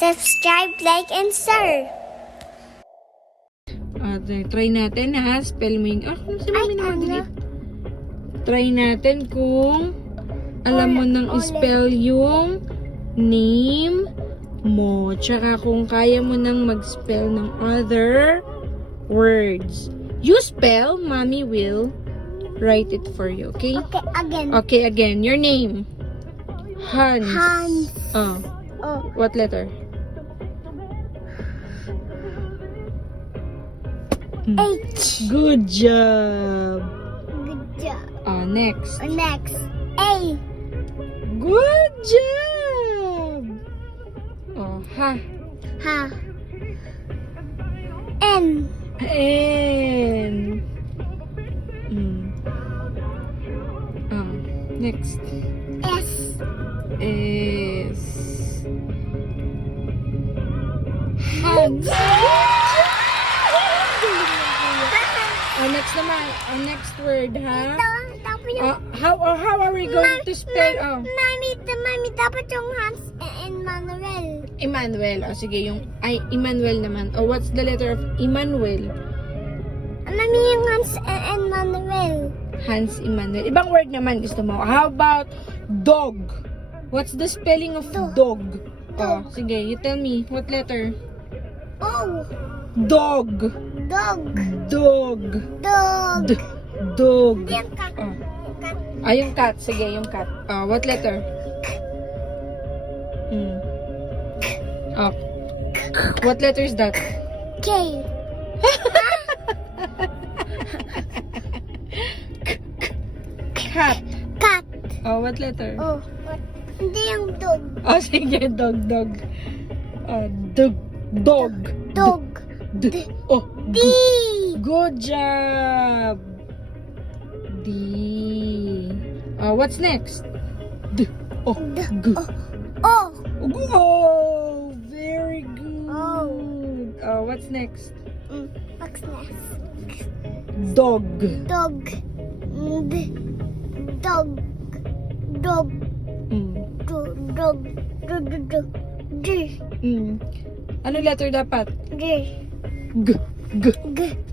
Subscribe, like, and share. Try natin ha. Spell mo yung... kung si Mami naman delete. Try natin kung alam mo nang spell yung name mo. Tsaka kung kaya mo nang mag-spell ng other words. You spell, Mommy will write it for you. Okay? Okay, again. Okay, again. Your name. Hans. Hans. Oh. Oh. What letter? H. Good job. Good job. Next. Next. A. Good job. Ha. Ha. N. N. Next. S. S. Hans. Next naman. Next word, ha? How are we going to spell? Mami, dapat yung Hans and Manuel. Emmanuel. Sige, yung Emmanuel naman. What's the letter of Emmanuel? Mami, yung Hans and Manuel. Hans Emmanuel. Ibang word naman gusto mo. How about dog? What's the spelling of dog? Sige, you tell me. What letter? O. Dog. Dog. Dog. Dog. Dog. Yung cat. Yung cat. Sige, yung cat. What letter? What letter is that? K. Cat. Cat. What letter? Oh. Hindi yung dog. Sige, dog. Dog. Dog. Dog. D. Good job. D. What's next? D. O. Oh, very good. What's next? What's next? Dog. Dog. D. Dog. Dog. Dog. D. Ano letter dapat? D. G. G.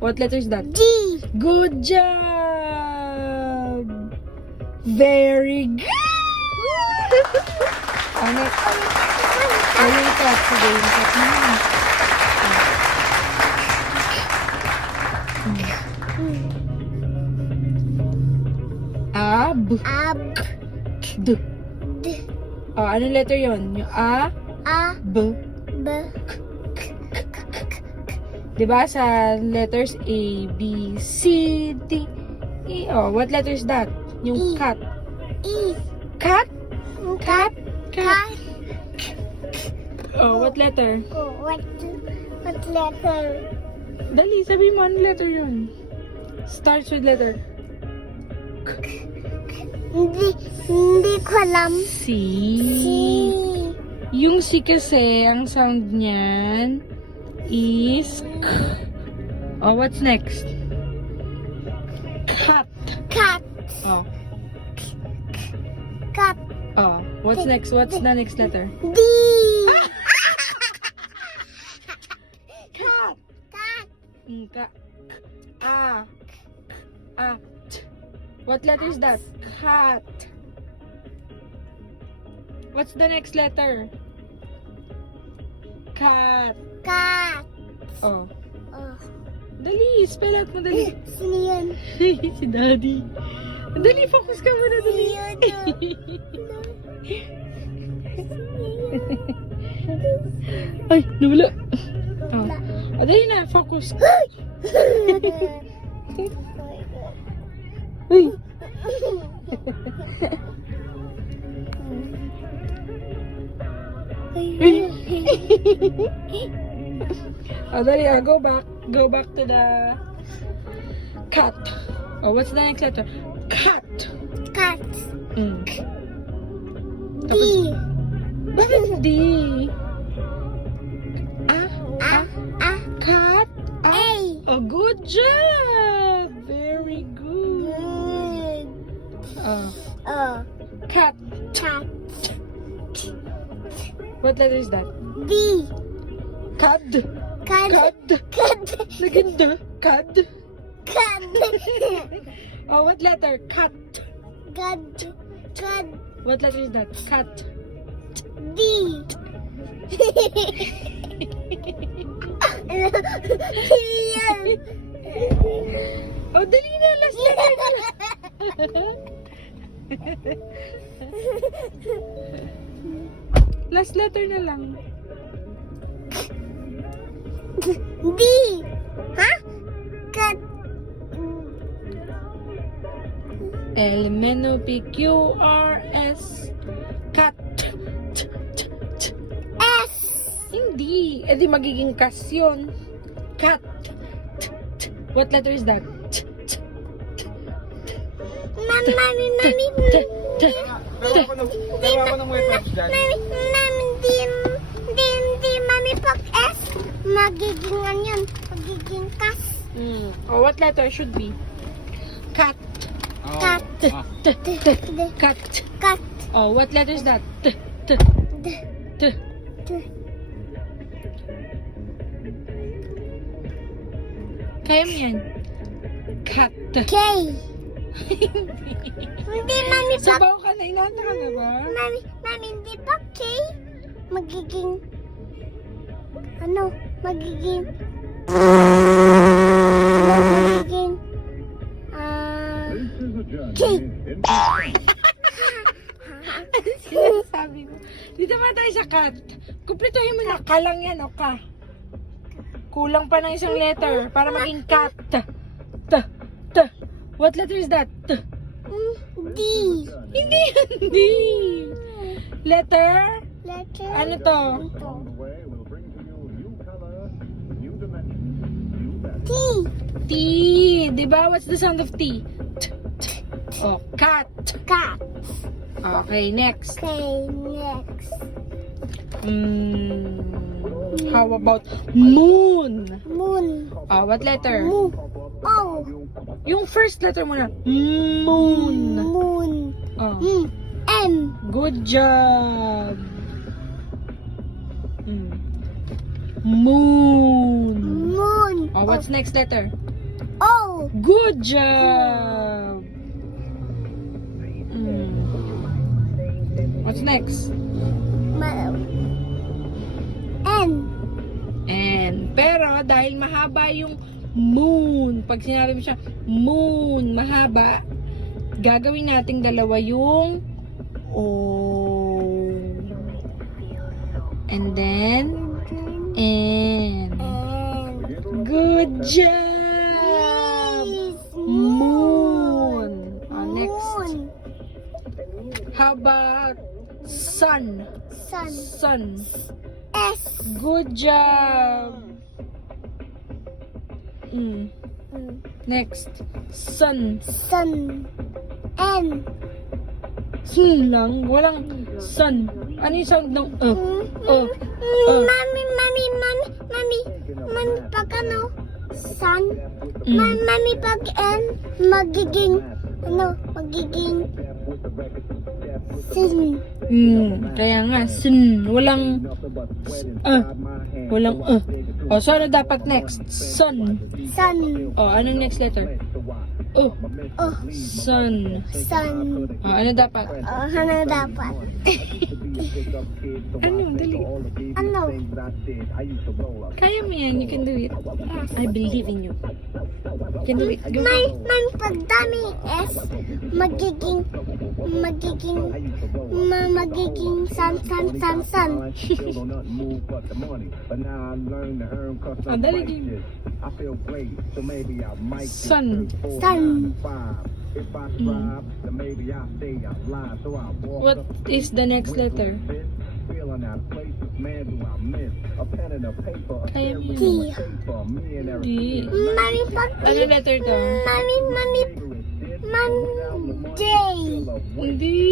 What letter is that? G. Good job. Very good. Next. Yung cat. Sige, yung cat naman. Ab. Ab. D. D. Anong letter yun? Yung A. A. B. B. Diba sa letters A, B, C, D, E. What letter is that? Yung E. cat. E. Cat? Cat. Cat. What letter? What letter? Dali, sabi mo, anong letter yun? Starts with letter. Hindi ko alam. C. C. Yung C kasi, ang sound niyan is what's next? Cat. Cat. Cat. What's next? What's the next letter? D. Cat. Cat. T. What letter is that? Cat. What's the next letter? Cat. Cat. Dali, spell out mo dali. Sino yun? Si Daddy. Dali, focus ka muna, dali. Ay, nawala. Dali na, focus. Ay. Dali, go back. Go back to the cat. What's the next letter? Cat. Cat. Mm. D. Bakit Hindi. Cat. A. Oh, good job. Very good. Good. Cat. Cat. What letter is that? D. Cad. Cad. Cad. Cad. Naganda. Cad. Cad. Oh, what letter? Cat. Cad. Cad. What letter is that? Cat. D. Yan. Oh, dali na. Last letter na lang. Last letter na lang. D. Ha? Cat. L, M, N, O, P, Q, R, S. Cat. S. Hindi. Eh di magiging kas yun. Cat. What letter is that? Mami. Dalawa ko ng webpage dyan. Di, mami, pag S, magiging ano yun, magiging kas. Oh, what letter should be? Cat. Oh. Cat. Cat. Cat. Oh, what letter is that? T. Kaya mo yan. Cat. K. Hindi, mami, pag, Sabaw ka na, inanta ka na ba? mami, hindi pa K, magiging, ano, magiging, cake. Sabi mo. Dito ba tayo sa cat? Kumplituhin mo na. Ka lang yan, o ka. Kulang pa ng isang letter para maging cat. T. What letter is that? T. D. Hindi yan, D. Letter? Letter. Ano to? T. T. Diba? What's the sound of T? Oh, cat. Cat. Okay, next. Okay, next. How about moon? Moon. What letter? Moon. Oh. Yung first letter muna. Moon. Moon. Oh. M. Good job. Moon. Moon. What's next letter? O. Good job. What's next? N. And, pero dahil mahaba yung moon, pag sinabi mo siya, moon, mahaba, gagawin nating dalawa yung O. And then, N. Good job! Moon. Next. How about sun? Sun. Sun. S. Good job! Next. Sun. Sun. N. Sun lang. Walang sun. Ano yung sound ng Mami, pag ano, sun, mami, pag N, magiging sin. Kaya nga, sun. Walang walang so ano dapat next? Sun. Sun. Anong next letter? Sun. Sun. Ano dapat? Ano dapat? Ano? Dali. Ano? Kaya mo yan. You can do it. I believe in you. You can do it. Go. Mami, pag dami S, magiging sun. Dali din. Sun. Sun. What is the next letter? Kaya mo T. yan. D. Mami, pag Ano letter to? Mami, J. Hindi.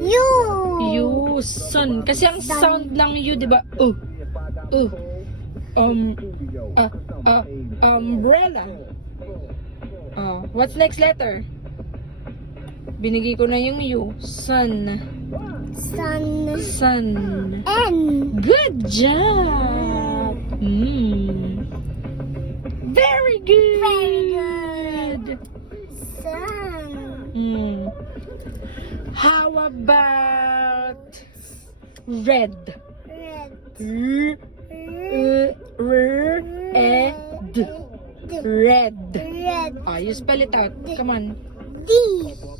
U. U. sun. Kasi ang sound lang U, di ba? Umbrella. What's next letter? Binigay ko na yung U. Sun. Sun. Sun. N. Good job! Very good! Very good. Sun. How about red? Red. Red. Red. Red. You spell it out. Come on. D.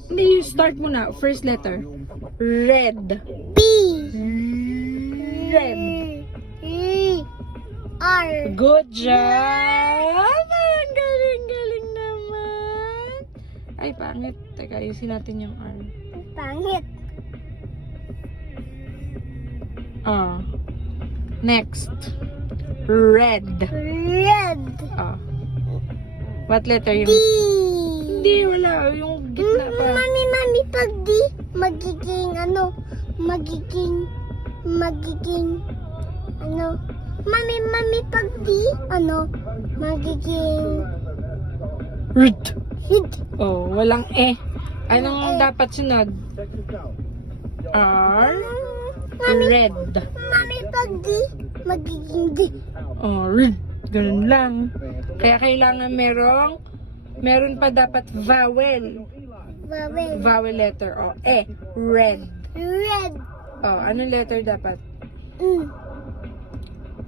Hindi, you start muna. First letter. Red. B. Red. R. Good job! Ang galing-galing naman. Ay, pangit. Teka, ayusin natin yung R. Pangit. Next. Red. Red. What letter yung? D. Hindi, wala. Yung gitna pa. Mami, pag D, magiging ano? Magiging, ano? Mami, pag D, ano? Magiging, Red. hid. Walang E. Anong dapat sunod? R. Red. Mami, pag D, magiging D. Red. Ganun lang. Kaya kailangan meron pa dapat vowel. Vowel. Vowel letter. E. Red. Red. Anong letter dapat? Mm.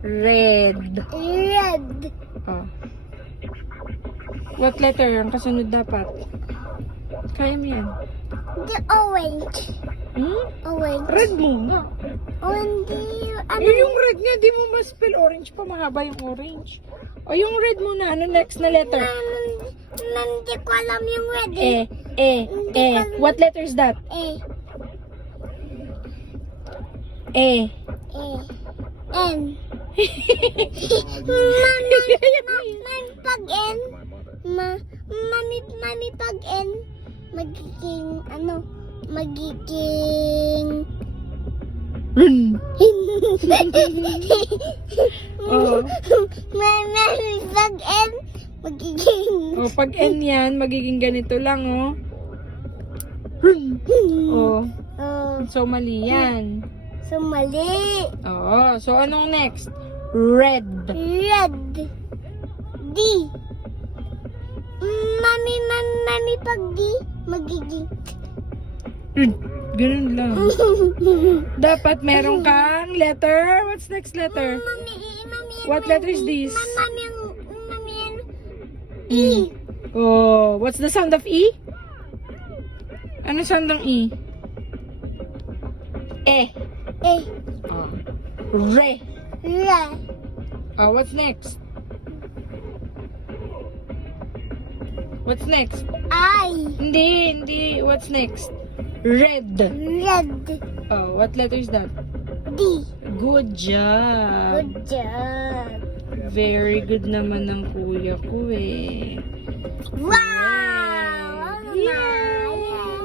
Red. Red. What letter ang kasunod dapat? Kaya mo yan. The orange. Orange. Red muna. Orange. Yung red nga, di mo ma-spell orange pa. Mahaba yung orange. Yung red muna. Ano next na letter? Ma'am, di ko alam yung red. E. What letter is that? E. E. N. Mami, pag N. Mami, pag N. Magiging, ano? Magiging... Mami, pag N. Magiging... Pag N yan, magiging ganito lang, So, mali yan. So, mali. So, anong next? Red. Red. D. Mami, pag D, magiging... Ganun lang. Dapat meron kang letter. What's next letter? What letter is this? Mami, E. What's the sound of E? Ano sound ng E? E. E. Re. Re. What's next? What's next? I. Hindi. What's next? Red. Red. What letter is that? D. Good job. Good job. Very good naman ng kuya ko eh. Wow! Yeah.